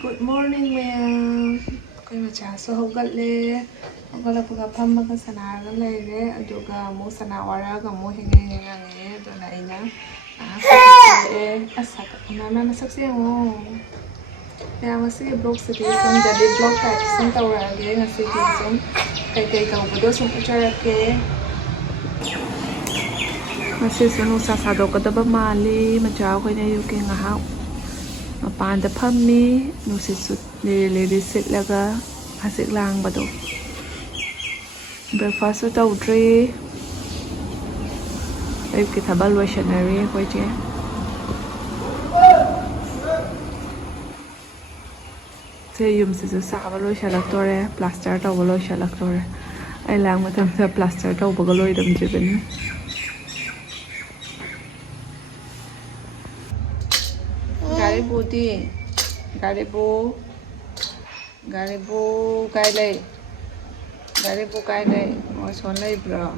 Good morning, ma'am. Kay Macha so haugatle. Haugalapga phammaga sanaraga leire aduga mu sanawaraga mu hinge aduna aina asaka mama masakse mo. Ya masi blog sidi sum jadi blog ka sum tawrage ngasi ki sum kai tawbado sum utarake. Masi sunu sasadokadaba mali Macha khoina yuke ngahau. Mapanda phammi nusit sut liri sitlaga hasik langbado breakfast tawdri ayuki thabak loisanari koiche se yum sisu saba loisalak-tore plaster tawba loisalak-tore ai lang matamda plaster tawbaga loidamdribani Garibu kai lay o son lay bro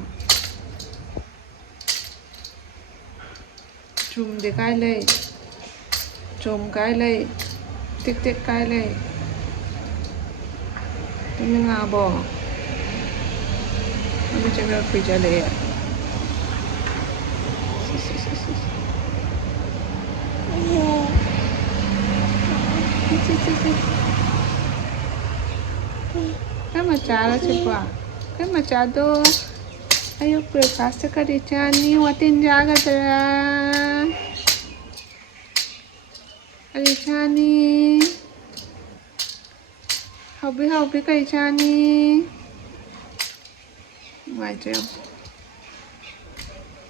chum de kai lay tik kai lay tumi nga bo ano chega pija lay Cái Macha đó chị quả cái Macha đó ayo breakfast ka di chani watin jaga tara adi chani haubi kai chani mai treo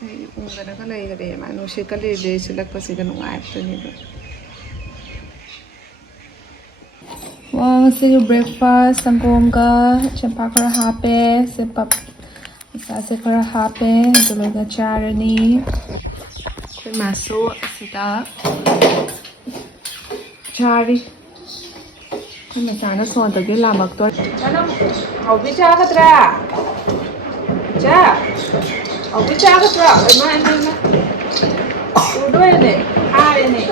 ai ungana ka lai ga de ma no she ka le de silak pa siga no ai to ni ba wow see breakfast sangom ka champa kara hape se pap Sase kara hape dologa charani koi maso asita chari koi Macha na son tage lamak to chana haubi cha khatra cha haubi cha khatra ma udo ne are ne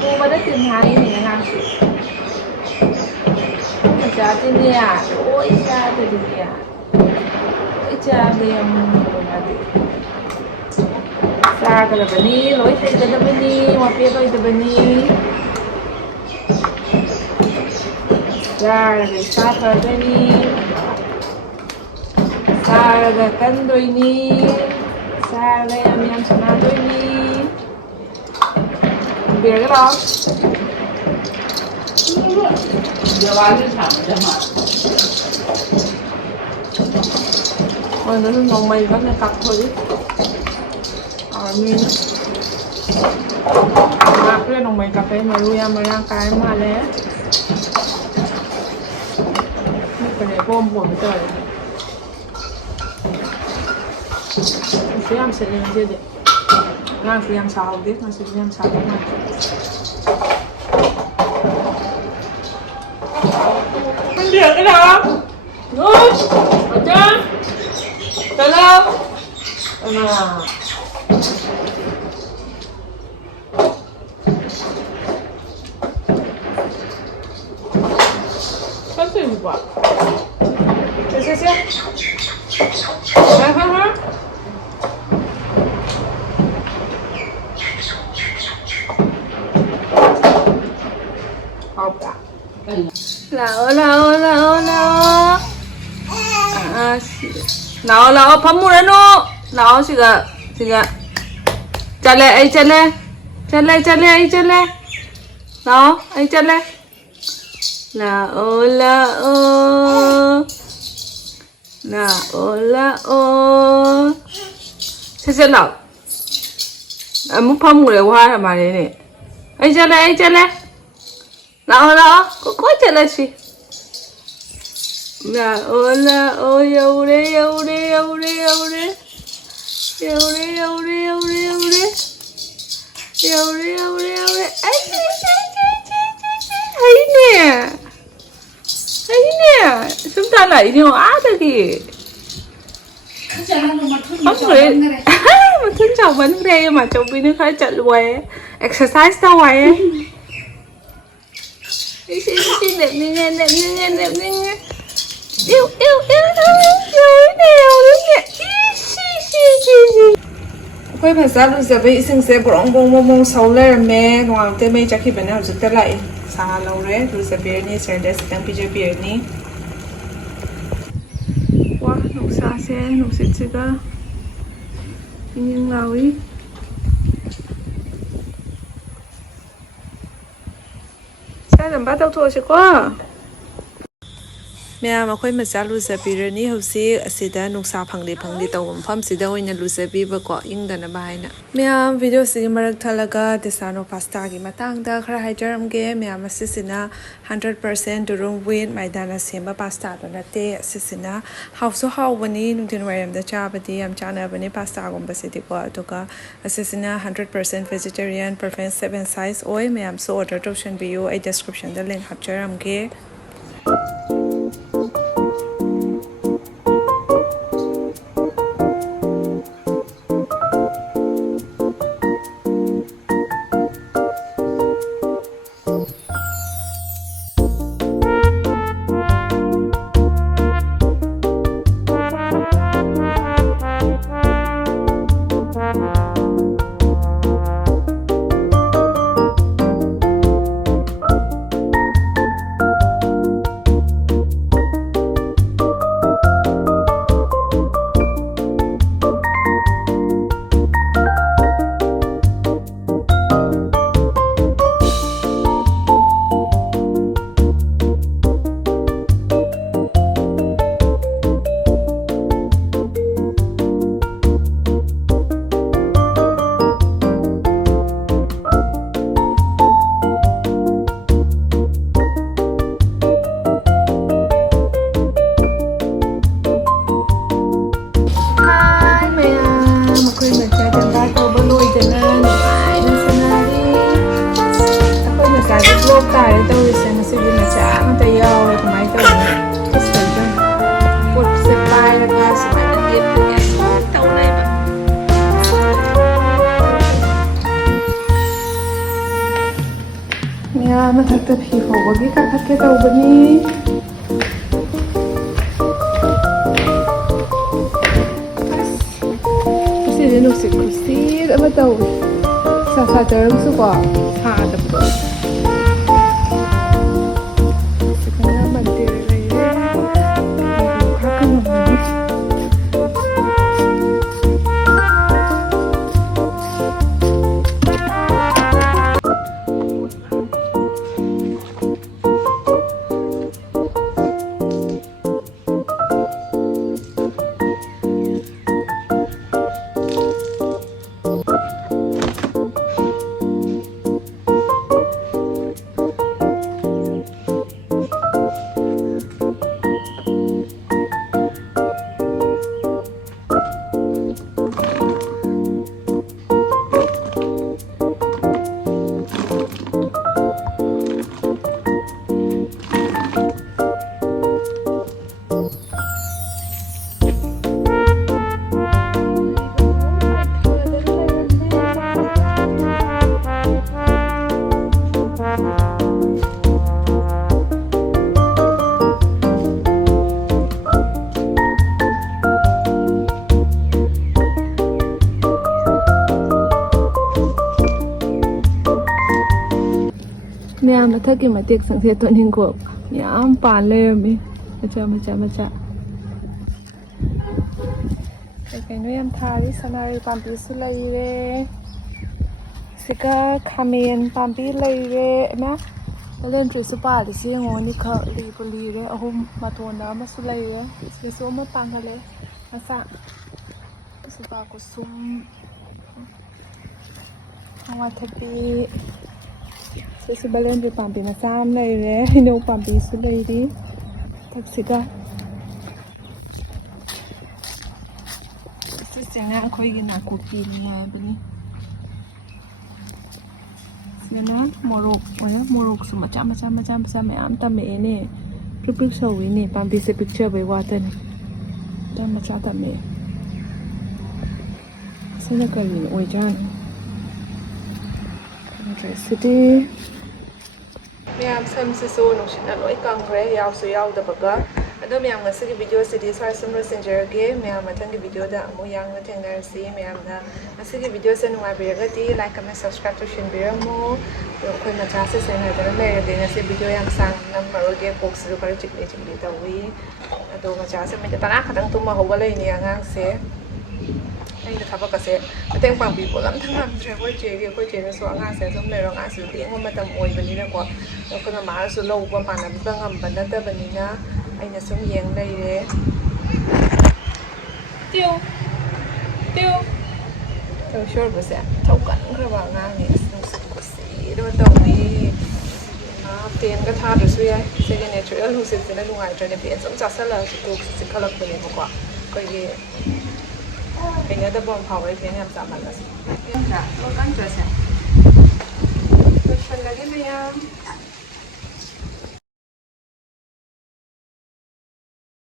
ko bada tin hai ne na Macha tin ya oi cha de dia oi cha de am nadi sa ka bani loi sai da bani wa pe loi da bani ya de sa ka bani sa ga kan doi ni sa le am sana doi ni be ga lo Ôi nó ngon mì vẫn là cặp thôi mình mà cái ngon mì cà phê mà lui mà ra cái mà lẽ cái này bom buồn trời sẽ làm sẽ làm gì vậy làm sẽ làm sao biết mà sẽ làm sao biết mà mình được cái nào good ở trên hello có gì vậy xem ha học đã lao nào 파무래 너 nào siga chale ai chale nào ai chale la sẽ nào muốn 파무래 hoa là mà này ai chale nào có chale gì yaure hay nè chúng ta lại nhiều á thôi kì không người mà thân chồng vẫn đây mà chồng bên nó khai trận luôn exercise đâu vậy đi đẹp đi nghe đẹp đi nghe đẹp đi nghe yêu đều đúng nhỉ quay phải sao lúc giờ bây sinh sẽ bỏng bông sầu lên mẹ ngoài tây mấy chắc khi bên nào rất lại sang lâu rồi lúc giờ bây giờ sẽ để sang bây giờ nè wow nụ sa xe nụ xịt xịt á nhưng nào ý sai làm bắt đầu thôi chứ quá mẹ mà khơi mà giá lưu giờ bây ni hậu sĩ sẽ đã nụ sa phẳng đi tàu phẩm sẽ đã ôi nhà lưu giờ bây bữa có in đàn bài nè mẹ video sẽ mà rất là cái desano pasta cái mà tăng đã khá hay chơi cái mẹ mà sẽ na 100% durung win mai đàn xem mà pasta đó là tê sẽ na học số họcวันนี้นุ่งtin vậy em đã cha bữa đi em cha naวันนี้ pasta cũng bớt sẽ đi qua đó cả sẽ na 100% vegetarian perfect 7 size ôi mẹ em số order option video ai description đã link học chơi cái mà thật tập hì phổ có cái cả thắt cái tàu bên đi cái gì nó sẽ cứ xí đã bắt đầu xa chơi không suốt à thà tập rồi sẽ có những bản tiền này khác không mẹ mà thắc cái mà tiệc sáng thế tuần hình của nhám bàn lên mi Macha cái nơi em thà đi tanare pampi sulai re sika khamen pampi lai re ma lên chơi supa thì xí ngồi đi khờ đi boli re ahum maton da ma sulai re xí số ma pang ka le asa supa ko sum hawa thapi sẽ lên rồi pampi mà sam này re no pampi sulai đi thật sika sẽ khơi cái nào cuộc kỳ là bên nó morok semua macam mẹ am tam mẹ nè lúc sau ấy nè pampi sẽ picture với water nè tam macam tam mẹ sina kari oi jan electricity miyam sam se so no shin aloi kangre yaw su yaw da baga ado miyam nga sigi video sidi swar sum ro senjer ge miyam mathang gi video da amu yang na thengnar si miyam na asigi video se nungai biraga di like comment subscribe to shin biramo yo khoi macha se sen ha da me de nga se video yang sang nam maro ge box ru kar chikli da wi ado macha se me ta na khadang tum ma ho ga lai ni angang se ai Thabak ka se ateng pang bi ko lam thangam tre ko che na so anga se som le ro nga su ti ngom matam oi bani na ko ko na ma su lo ba ma na ba ngam ba na da bani na ai na som yeng lai re tiêu tiêu tao short ba se thau kan kra ba nga ni su ko si do ta wi tiền cái tha được suy sẽ cái này chủ yếu là sự nó ngoài cho nên tiền sống chặt sẽ là sự sự khá là tiền của quả coi gì cái này đã bom pháo ấy thì em giảm mặt là dạ lo cắn cho xem phần là cái này